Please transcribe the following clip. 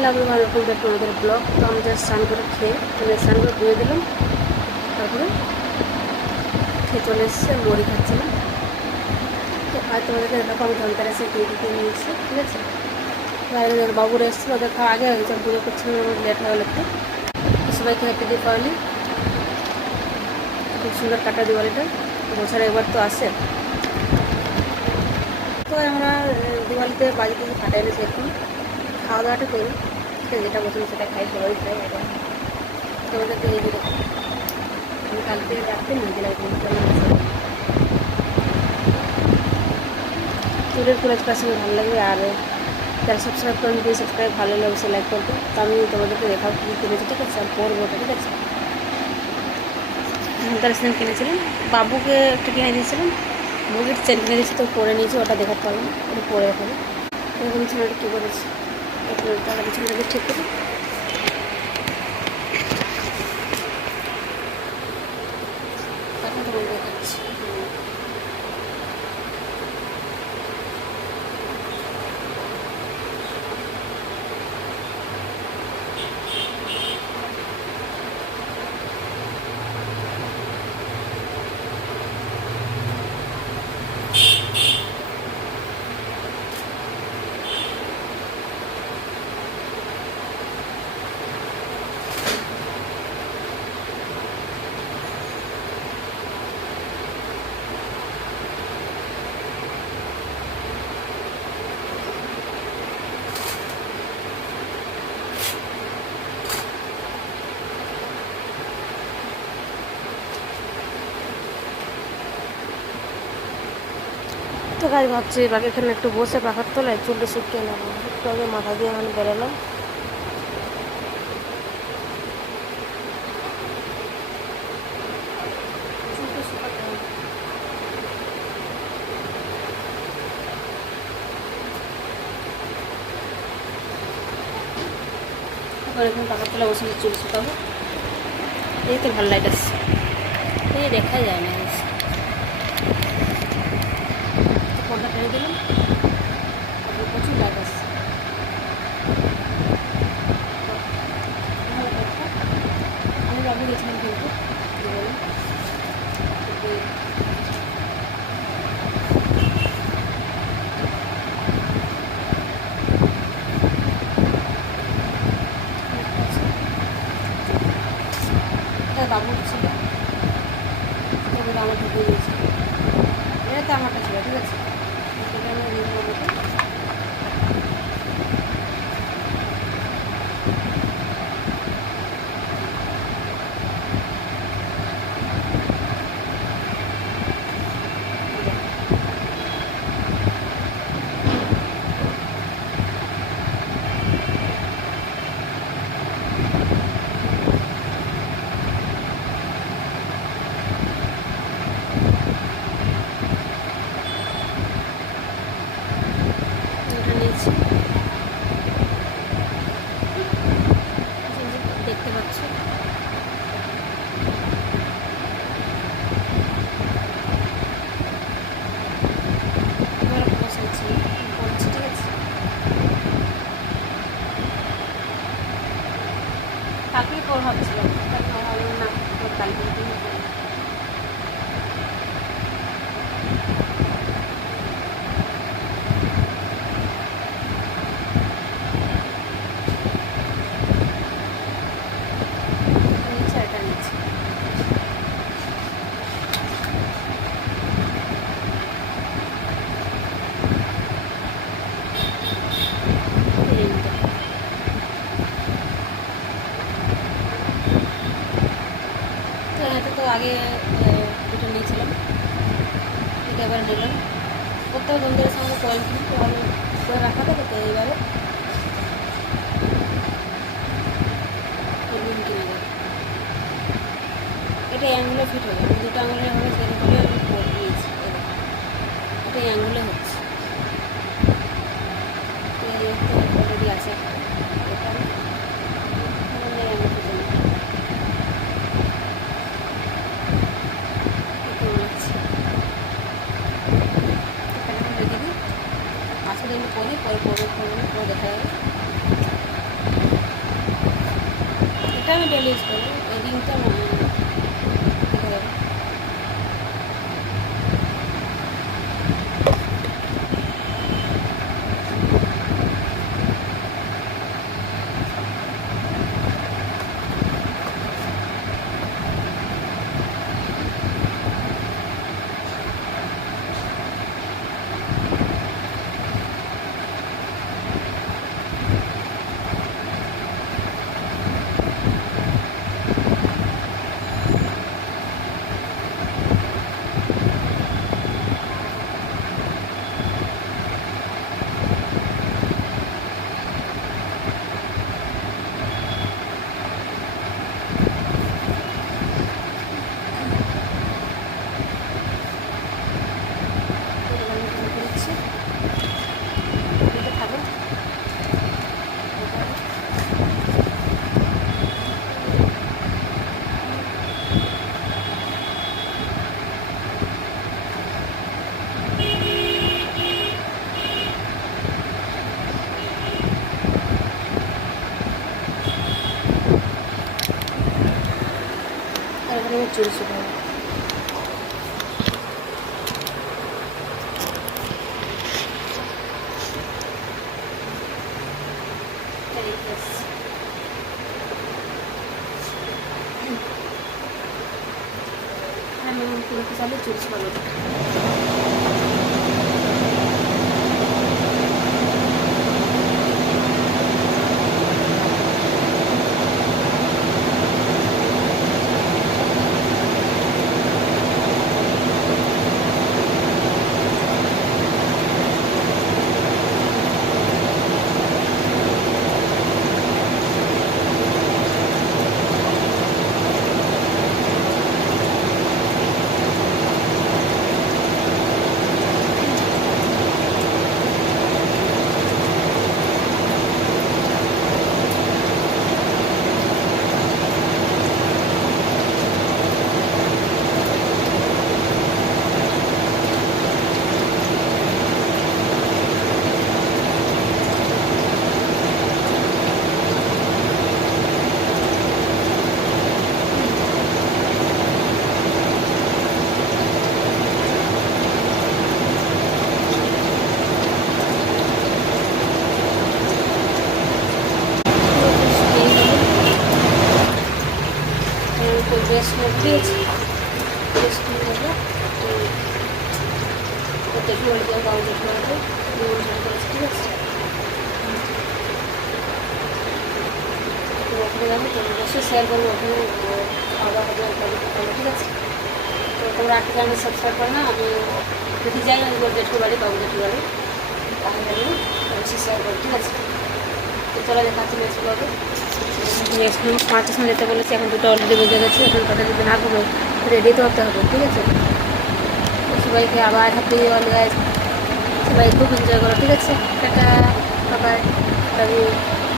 Hello everyone, welcome back to আমাদের blog. তো আমি জাস্ট স্নান করে খেয়ে স্নান করে ধুয়ে দিলাম, তারপরে খেয়ে চলে এসেছে, মুড়ি খাচ্ছিলাম। তো আজ তোমাদেরকে দেখাবো আমি ধনতেরাসে কী কী নিয়েছি, ঠিক আছে। বাইরে বাবুরা এসেছিলো, ওদের খাওয়া আগে হয়ে গেছে, পুজো করছিলাম, আমার লেট হয়ে গেল একটু। সবাইকে হ্যাপি দীপাবলি। খুব সুন্দর কাটা দিওয়ালিটা, বছরে একবার তো আসে। তো আমরা দিওয়ালিতে বাড়িতে ফাটাই না, সেরকম খাওয়া দাওয়াটা করি, ঠিক আছে। যেটা বলছিলাম সেটা খাই, সবাই খাই। এটা তোমাদেরকে এই যে আমি কালকে রাত্রে নিয়ে গেলাম চুলের কুলেজ পার্সেন্ট ভালো লাগবে। আর যারা সাবস্ক্রাইব করেন দিয়ে সাবস্ক্রাইব ভালো লাগলে অবশ্যই লাইক করবে। তো আমি তোমাদেরকে দেখাবো কী কিনেছি, ঠিক আছে। আর পরবো ওটা, ঠিক আছে। ধনতেরাস কিনেছিলাম, বাবুকে একটা কিনে দিয়েছিলাম, মুরগির চেন কিনে দিয়েছি, তো পরে নিয়েছি, ওটা দেখাতে পারবো না, ওটা পরে দেখাবো। এরকম ছেলেটা কী করেছি, একটু তাহলে ছেলেটাকে ঠিক করে তখন তোমাকে দেখাচ্ছি। তো গাছ ভাবছি বাকি এখানে একটু বসে পাখার তলায় চুলটা শুকিয়ে নেবো, একটু আগে মাথা দিয়ে এখন বেরোলাম। এখন পাখার তলায় বসে চুল শুকাবো। এই তো ভালো লাইট আসছে, এই দেখা যায় না, পর্দা টেনে দিলাম, প্রচুর লাইট আসছে। আমি বাবু গেছিলাম কিন্তু বাবু ছিল, তবে আমার ঢুকে দিয়েছে। এটা তো আমারটা ছিল, ঠিক আছে। এটা আমি রিং করবো। এটা নিয়েছি, দেখতে পাচ্ছ। এবার বসাচ্ছি, পড়ছি, ঠিক আছে। কালকেই পর ভাবছিলাম, তারপর ভাবলাম না, কালকে নিচ্ছে, এটা নিচ্ছে। তো এটা তো আগে দুটো নিয়েছিলাম, এটা এবার নিলাম। প্রত্যেক বন্ধুদের সঙ্গে কয়েন কিনি, তো আমি করে রাখা থাকে, তো এইবারে রিং কিনে দেবো। এটা অ্যাঙ্গুলে ফিট হবে, আমি দুটো আঙুলে হবে সেরকম হলে আমি করে দিয়েছি। এটা অ্যাঙ্গুলে হচ্ছে, অলরেডি আছে। এটা আসলে আমি পরে পরে পরে পরে দেখা যাবে। একটা আমি ডেলি ইউজ করি, ওই রিংটা চুল শুকাবো। আমি পুরোকে চালে চুল শুকাবো। বেশ দিয়েছি, বেশ নেবো তো দেখি বলে দেবো বাবু দেখি বলতে করেছি, ঠিক আছে। তো ওখানে যাবো, তো অবশ্যই শেয়ার করবো, ওখানে খাওয়া হবে করবো, ঠিক আছে। তো তোমরা একটা চ্যানেল সাবস্ক্রাইব করে না, আমি যদি যাই আমি বলবো জেঠুর বাড়ি, বাবু জেঠুর বাড়ি, তাহলে আমি অবশ্যই শেয়ার করবো, ঠিক আছে। তো চলো দেখাচ্ছি নেক্সট ব্লগে। নেক্সট 5টার সময় যেতে বলেছি, এখন 2টা অলরেডি বেজে গেছে, এখন কথা যদি না করবো রেডি তো হতে হবে, ঠিক আছে। সবাইকে আবার হ্যাপি দিওয়ালি গাইস, সবাই খুব এনজয় করো, ঠিক আছে। Tata, bye bye, love you.